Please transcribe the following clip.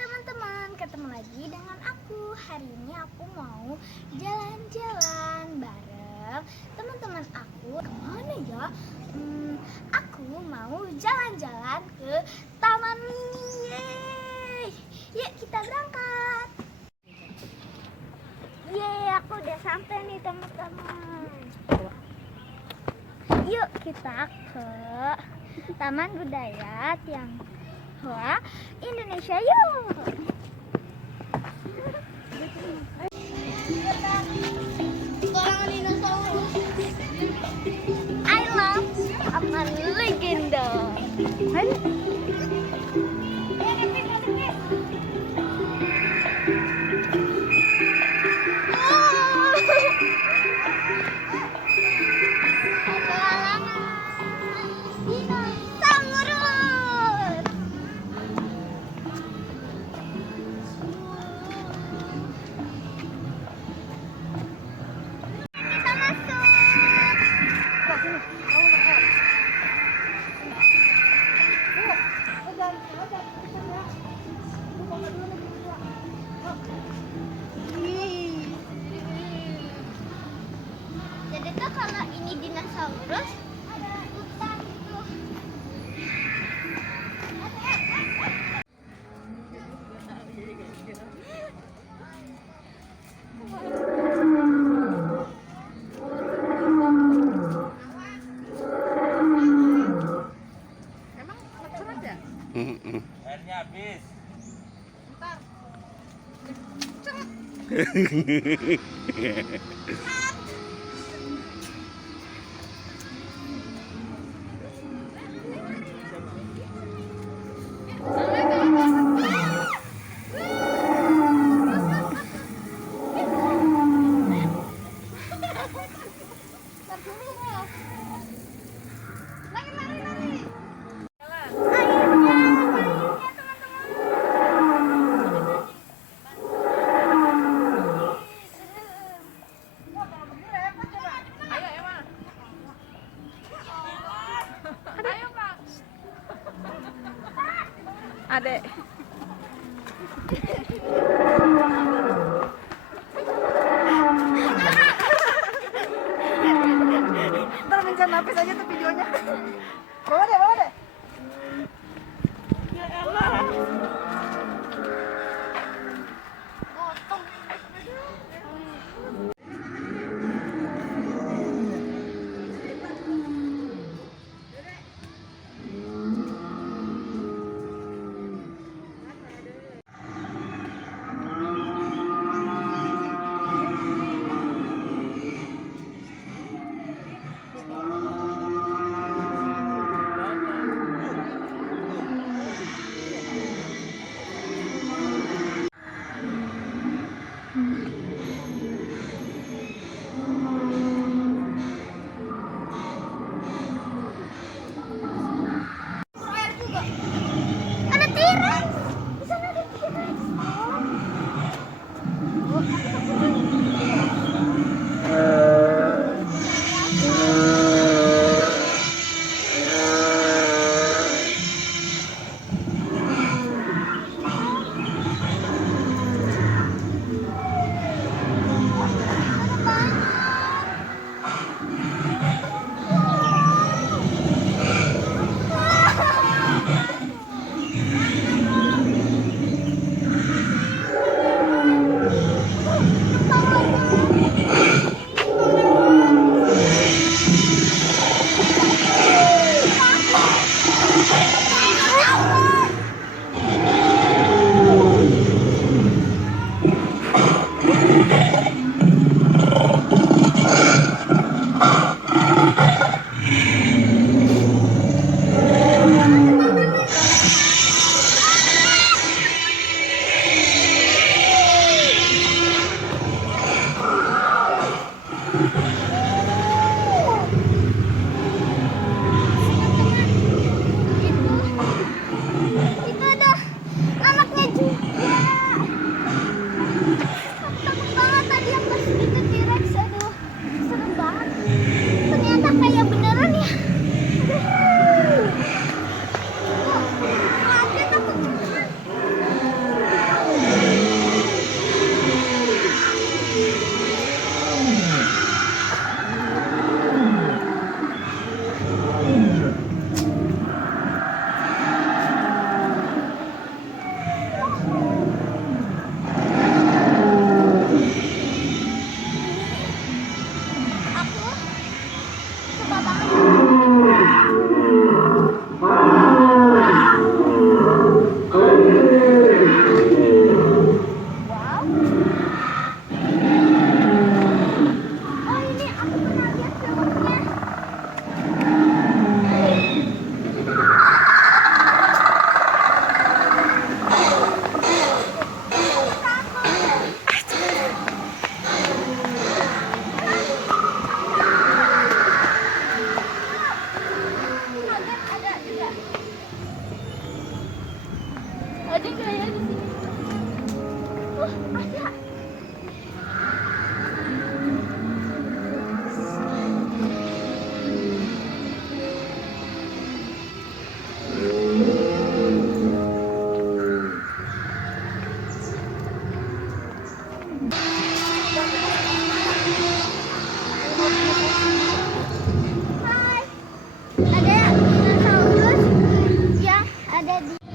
teman-teman, ketemu lagi dengan aku. Hari ini aku mau jalan-jalan bareng teman-teman aku. Kemana ya? Aku mau jalan-jalan ke Taman Mini. Yeay! Yuk kita berangkat. Yeay, aku udah sampai nih teman-teman. Yuk kita ke Taman Budaya Tionghoa Indonesia, yuk. I love Taman Legenda. Jadi tuh kalau ini dinosaurus, ada hutan gitu. Emang macam aja? Airnya habis. Ntar. Adek. Ntar mencet napis aja tuh videonya. Bawa deh, bawa deh. Ya elah. Gotong. ada. Hai, ada dinosaurus yang ada di